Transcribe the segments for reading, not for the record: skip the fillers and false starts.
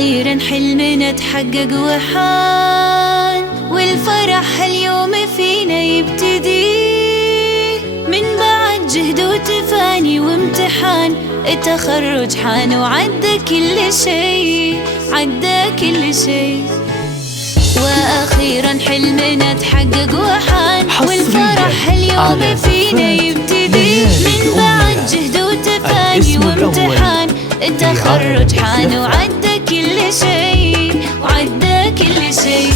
وأخيرا حلمنا تحقق وحان، والفرح اليوم فينا يبتدي من بعد جهد وتفاني وامتحان. التخرج حان وعدى كل شي، عدى كل شي، وأخيرا حلمنا تحقق وحان، والفرح اليوم فينا يبتدي من بعد جهد وتفاني وامتحان. التخرج حان وعدى كل شي، وعدى كل شي.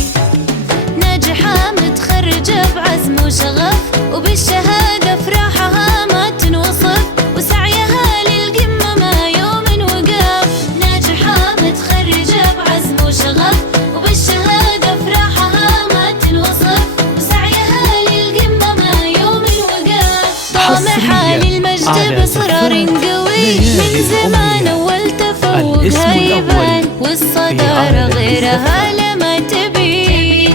ناجحة متخرجة بعزم وشغف، وبالشهادة فرحها ما تنوصف، وسعيها للقمة ما يوم وقف. ناجحة متخرجة بعزم وشغف، وبالشهادة فرحها ما تنوصف، وسعيها للقمة ما يوم وقف. طامحة للمجد بإصرار قوي، من زمان أول تفوقها يبان، والصدارة غيرها لما تبي.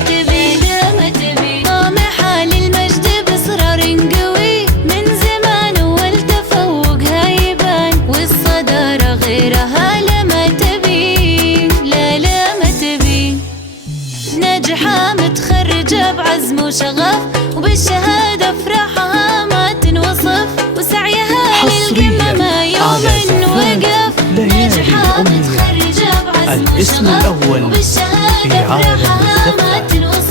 طامحة للمجد بإصرار قوي، من زمان أول تفوقها يبان، والصدارة غيرها لما تبي، لا ما تبي. ناجحة متخرجة بعزم وشغف، وبالشهادة فرحها ما تنوصف، وسعيها للقمة ما يوم وقف. ناجحة متخرجة بعزم وشغف، وبالشهادة فرحها ما تنوصف.